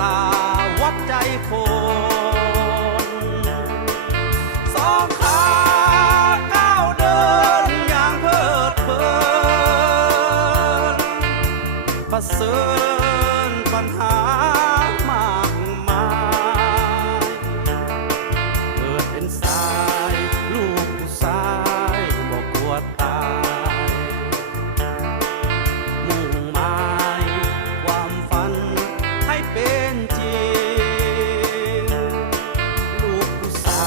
ตาวัดใจคนสองขาก้าวเดินอย่างเพลิดเพลินประเสริฐปัญหามากมายเกิดเป็นสายลูกผู้ชายบอกกลัวตายมุ่งหมายความฝันให้เป็นจริงลูกผู้ชา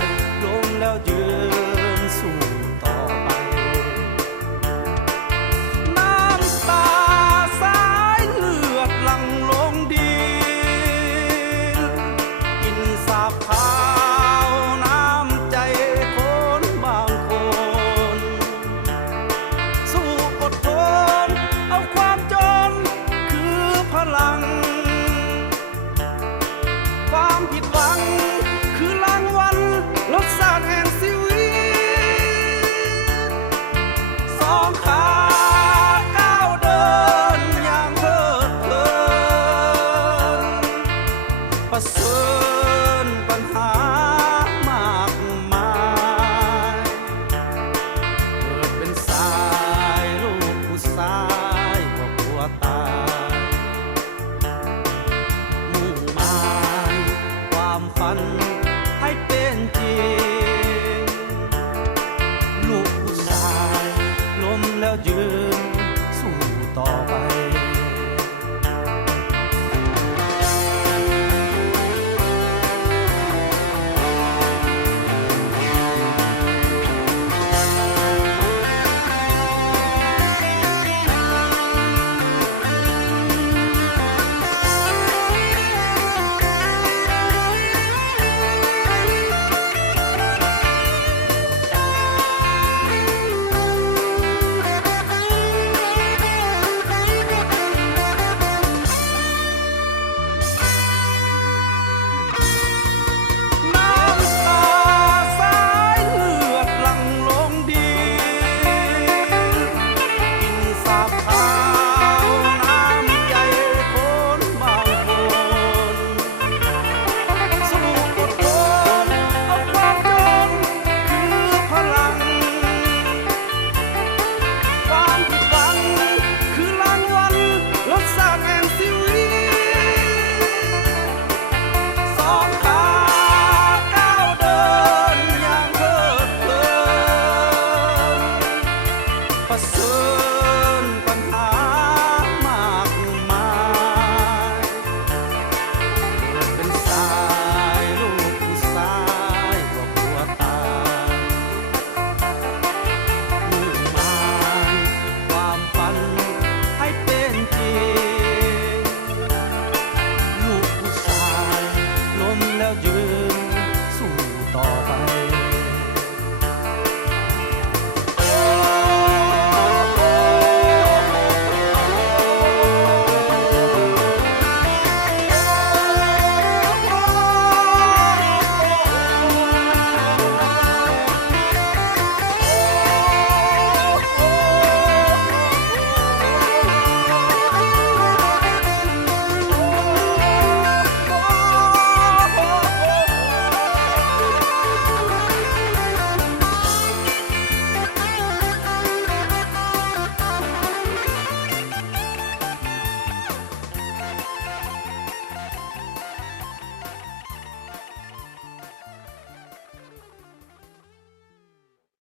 ยล้มแล้วยืนสู้ต่อไปน้ำตาสายเลือดหลั่งลงดินกินสาบขาวน้ำใจคนบางคนสู้อดทนเอาความจนคือพลังความผิดหวังคือรางวัลรสชาติแห่งชีวิตสองขาก้าวเดินอย่างเพลิดเพลินประเสริ